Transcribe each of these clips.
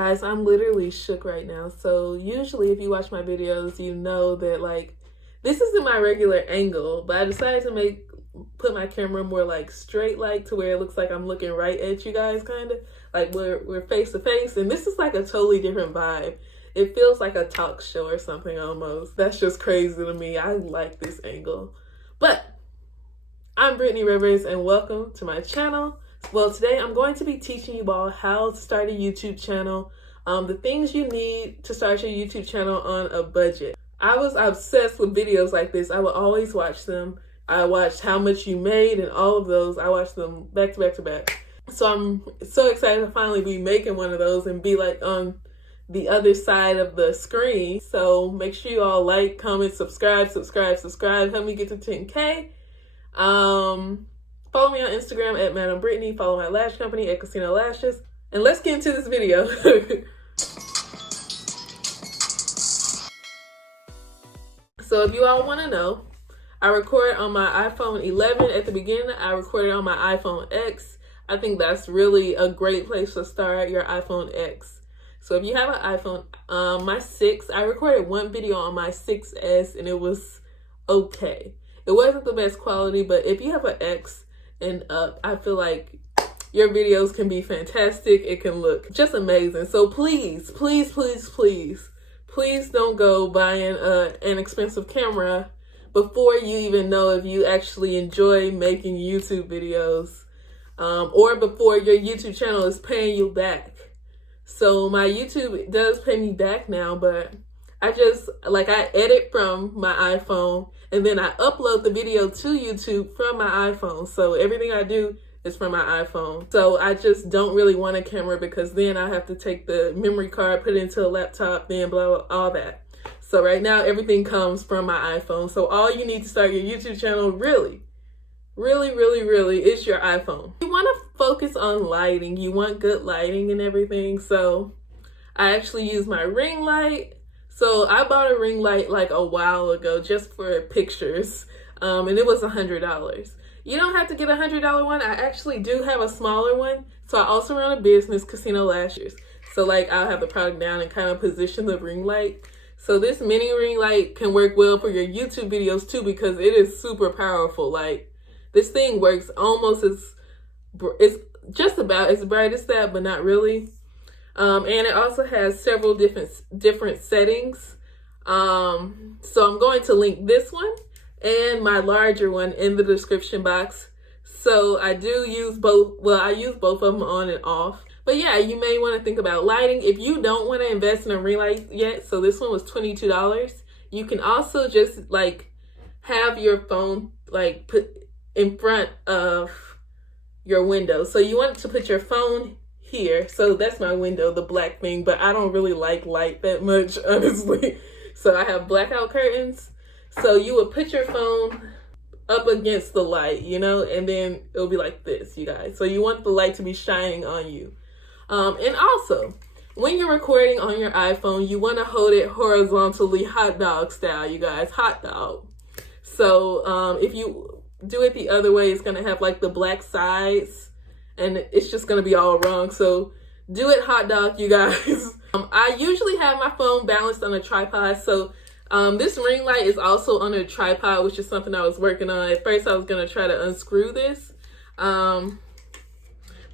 Guys, I'm literally shook right now. So usually if you watch my videos, you know that like this isn't my regular angle, but I decided to put my camera more like straight, like to where it looks like I'm looking right at you guys, kind of like we're face to face, and this is like a totally different vibe. It feels like a talk show or something almost. That's just crazy to me. I like this angle. But I'm Brittany Rivers and welcome to my channel. Well, today I'm going to be teaching you all how to start a YouTube channel, the things you need to start your YouTube channel on a budget. I was obsessed with videos like this. I would always watch them. I watched how much you made and all of those. I watched them back to back to back. So I'm so excited to finally be making one of those and be like on the other side of the screen. So make sure you all like, comment, subscribe. Help me get to 10K. Follow me on Instagram at Madam Brittany. Follow my lash company at Casino Lashes. And let's get into this video. So if you all want to know, I record on my iPhone 11 at the beginning. I recorded on my iPhone X. I think that's really a great place to start, your iPhone X. So if you have an iPhone, my 6, I recorded one video on my 6S and it was okay. It wasn't the best quality, but if you have an X and up, I feel like your videos can be fantastic. It can look just amazing. So please, please, please, please, please don't go buying an expensive camera before you even know if you actually enjoy making YouTube videos, or before your YouTube channel is paying you back. So my YouTube does pay me back now, but I edit from my iPhone and then I upload the video to YouTube from my iPhone. So everything I do is from my iPhone. So I just don't really want a camera because then I have to take the memory card, put it into a laptop, then blah, blah, all that. So right now everything comes from my iPhone. So all you need to start your YouTube channel really is your iPhone. You want to focus on lighting. You want good lighting and everything. So I actually use my ring light. So I bought a ring light like a while ago just for pictures, and it was $100. You don't have to get a $100 one. I actually do have a smaller one. So I also run a business, Casino Lashes. So like I'll have the product down and kind of position the ring light. So this mini ring light can work well for your YouTube videos too because it is super powerful. Like this thing works almost it's just about as bright as that, but not really. And it also has several different settings. So I'm going to link this one and my larger one in the description box. So I do use both. Well, I use both of them on and off. But yeah, you may want to think about lighting. If you don't want to invest in a ring light yet, so this one was $22. You can also just like have your phone like put in front of your window. So you want to put your phone here. So that's my window, the black thing, but I don't really like light that much, honestly. So I have blackout curtains. So you would put your phone up against the light, you know, and then it'll be like this, you guys. So you want the light to be shining on you. And also, when you're recording on your iPhone, you want to hold it horizontally, hot dog style, you guys, hot dog. So if you do it the other way, it's going to have like the black sides and it's just going to be all wrong. So do it hot dog, you guys. I usually have my phone balanced on a tripod. So this ring light is also on a tripod, which is something I was working on. At first I was going to try to unscrew this. But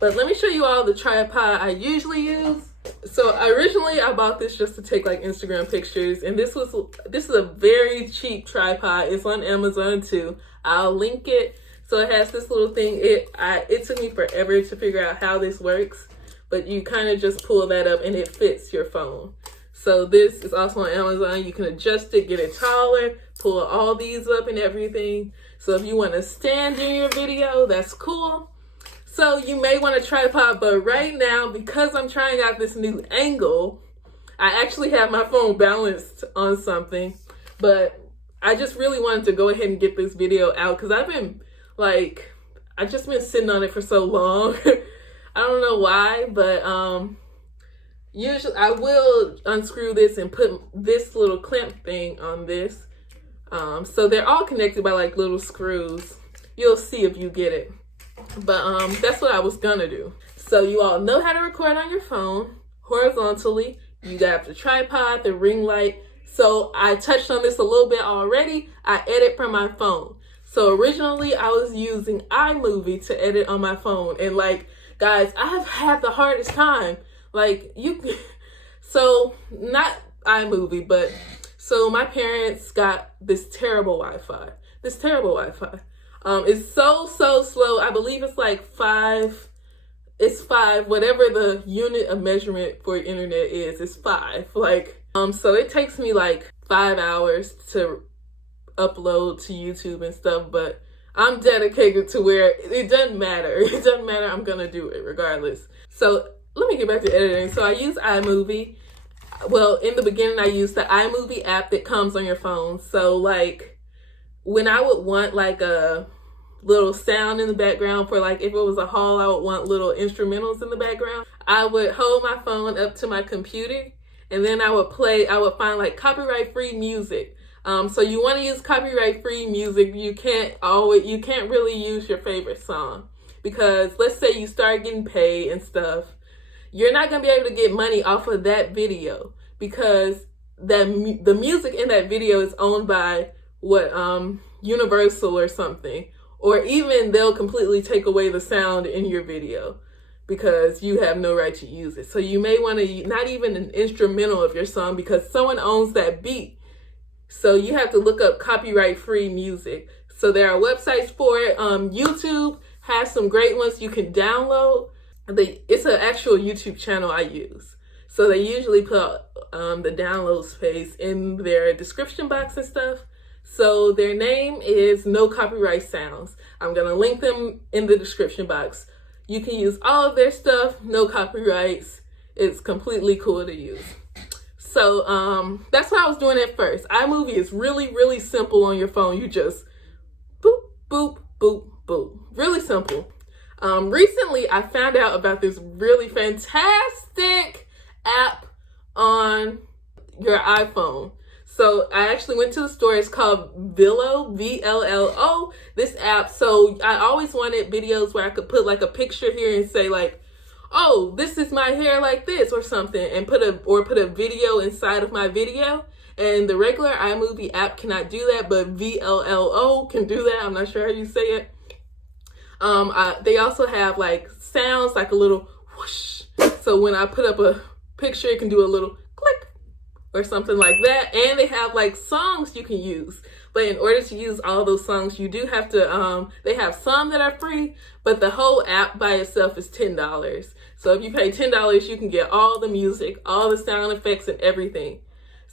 let me show you all the tripod I usually use. So originally I bought this just to take like Instagram pictures, and this is a very cheap tripod. It's on Amazon too. I'll link it. So it has this little thing. It took me forever to figure out how this works, but you kind of just pull that up and it fits your phone. So this is also on Amazon. You can adjust it, get it taller, pull all these up and everything. So if you want to stand in your video, that's cool. So you may want a tripod, but right now, because I'm trying out this new angle, I actually have my phone balanced on something, but I just really wanted to go ahead and get this video out because I've just been sitting on it for so long. I don't know why, but usually I will unscrew this and put this little clamp thing on this. So they're all connected by like little screws. You'll see if you get it. But that's what I was gonna do. So you all know how to record on your phone horizontally. You got the tripod, the ring light. So I touched on this a little bit already. I edit from my phone. So originally I was using iMovie to edit on my phone. And like, guys, I have had the hardest time. Like so not iMovie, but so my parents got this terrible Wi-Fi. It's so slow. I believe it's like 5. It's 5, whatever the unit of measurement for internet is, it's 5. Like, so it takes me like 5 hours to upload to YouTube and stuff, but I'm dedicated to where it doesn't matter. It doesn't matter. I'm gonna do it regardless. So let me get back to editing. So I use iMovie. Well, in the beginning, I used the iMovie app that comes on your phone. So like when I would want like a little sound in the background for like if it was a haul, I would want little instrumentals in the background. I would hold my phone up to my computer and then I would find like copyright free music. So you want to use copyright free music. You can't really use your favorite song, because let's say you start getting paid and stuff, you're not going to be able to get money off of that video, because the music in that video is owned by Universal or something. Or even they'll completely take away the sound in your video because you have no right to use it. So you may want to, not even an instrumental of your song, because someone owns that beat. So you have to look up copyright free music. So there are websites for it. YouTube has some great ones you can download. It's an actual YouTube channel I use. So they usually put the download space in their description box and stuff. So their name is No Copyright Sounds. I'm going to link them in the description box. You can use all of their stuff, no copyrights. It's completely cool to use. So that's what I was doing at first. iMovie is really, really simple on your phone. You just boop, boop, boop, boop. Really simple. Recently, I found out about this really fantastic app on your iPhone. So I actually went to the store. It's called Villo, VLLO, this app. So I always wanted videos where I could put like a picture here and say like, oh, this is my hair like this or something, and put a video inside of my video. And the regular iMovie app cannot do that, but VLLO can do that. I'm not sure how you say it. They also have like sounds, like a little whoosh. So when I put up a picture, it can do a little click or something like that. And they have like songs you can use. But in order to use all those songs, you do have to, they have some that are free, but the whole app by itself is $10. So if you pay $10, you can get all the music, all the sound effects and everything.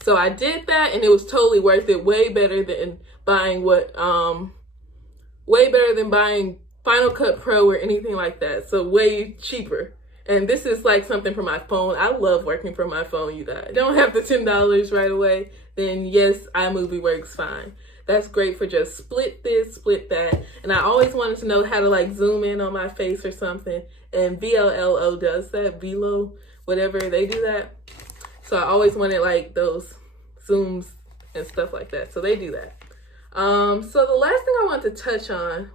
So I did that and it was totally worth it. Way better than buying Final Cut Pro or anything like that. So way cheaper. And this is like something for my phone. I love working from my phone, you guys. Don't have the $10 right away, then yes, iMovie works fine. That's great for just split this, split that. And I always wanted to know how to like zoom in on my face or something. And VLLO does that, Velo, whatever, they do that. So I always wanted like those zooms and stuff like that. So they do that. So the last thing I want to touch on,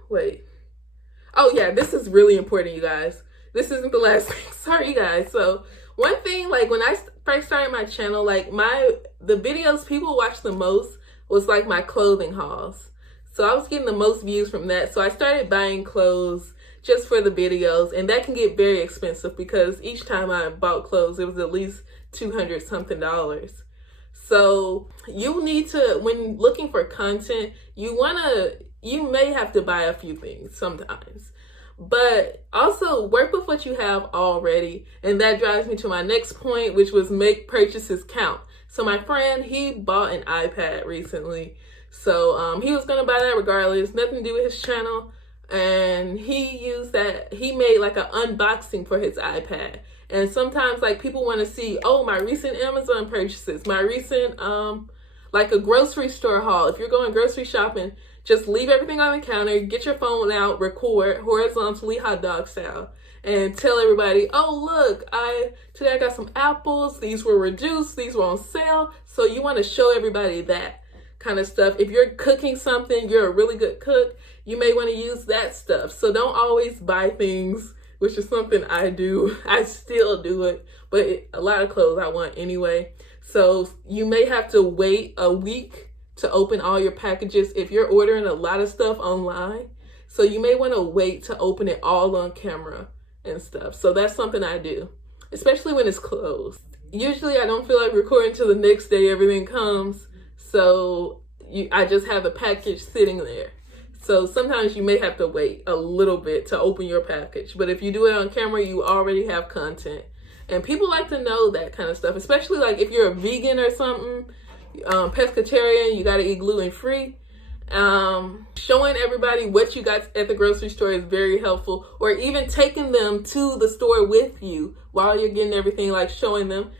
oh yeah, this is really important, you guys. This isn't the last thing. Sorry, guys. So one thing, like when I first started my channel, like the videos people watch the most was like my clothing hauls. So I was getting the most views from that. So I started buying clothes just for the videos, and that can get very expensive because each time I bought clothes, it was at least $200 something. So you need to, when looking for content, you may have to buy a few things sometimes. But also work with what you have already. And that drives me to my next point, which was make purchases count. So my friend, he bought an iPad recently. So he was going to buy that regardless, nothing to do with his channel. And he used that, he made like an unboxing for his iPad. And sometimes like people want to see, oh, my recent Amazon purchases, my recent, like a grocery store haul. If you're going grocery shopping, just leave everything on the counter, get your phone out, record horizontally hot dog style, and tell everybody, oh, look, today I got some apples. These were reduced. These were on sale. So you want to show everybody that kind of stuff. If you're cooking something, you're a really good cook, you may want to use that stuff. So don't always buy things which is something I do. I still do it, but a lot of clothes I want anyway. So you may have to wait a week to open all your packages if you're ordering a lot of stuff online. So you may want to wait to open it all on camera and stuff. So that's something I do, especially when it's closed. Usually I don't feel like recording till the next day everything comes. So I just have the package sitting there. So sometimes you may have to wait a little bit to open your package. But if you do it on camera, you already have content. And people like to know that kind of stuff, especially like if you're a vegan or something, pescatarian, you got to eat gluten-free. Showing everybody what you got at the grocery store is very helpful, or even taking them to the store with you while you're getting everything, like showing them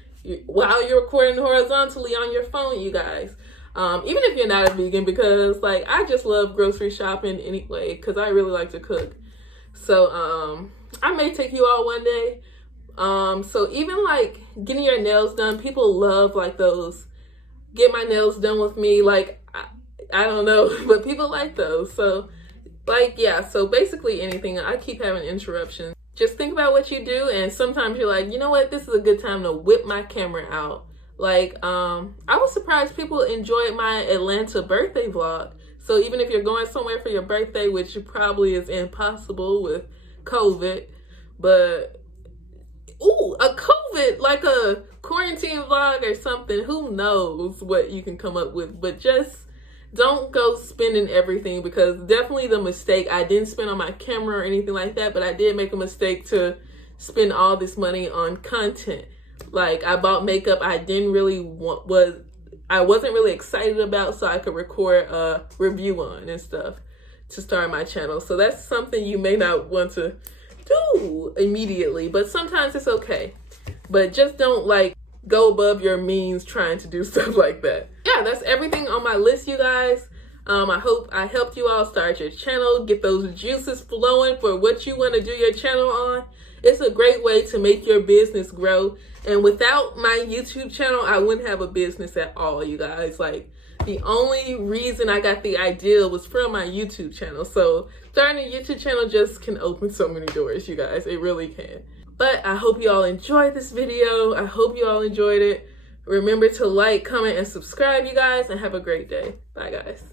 while you're recording horizontally on your phone, you guys. Even if you're not a vegan, because like I just love grocery shopping anyway, because I really like to cook. So I may take you all one day. So even like getting your nails done, people love like those get my nails done with me, like I don't know, but people like those. So like, yeah, so basically anything. I keep having interruptions. Just think about what you do, and sometimes you're like, you know what, this is a good time to whip my camera out. Like, I was surprised people enjoyed my Atlanta birthday vlog. So even if you're going somewhere for your birthday, which probably is impossible with COVID, but, ooh, a COVID, like a quarantine vlog or something, who knows what you can come up with. But just don't go spending everything, because definitely the mistake, I didn't spend on my camera or anything like that, but I did make a mistake to spend all this money on content. Like I bought makeup I didn't really I wasn't really excited about, so I could record a review on and stuff to start my channel. So that's something you may not want to do immediately, but sometimes it's okay. But just don't like go above your means trying to do stuff like that. Yeah, that's everything on my list, you guys. I hope I helped you all start your channel, get those juices flowing for what you want to do your channel on. It's a great way to make your business grow. And without my YouTube channel, I wouldn't have a business at all, you guys. Like, the only reason I got the idea was from my YouTube channel. So starting a YouTube channel just can open so many doors, you guys. It really can. But I hope you all enjoyed this video. I hope you all enjoyed it. Remember to like, comment, and subscribe, you guys, and have a great day. Bye, guys.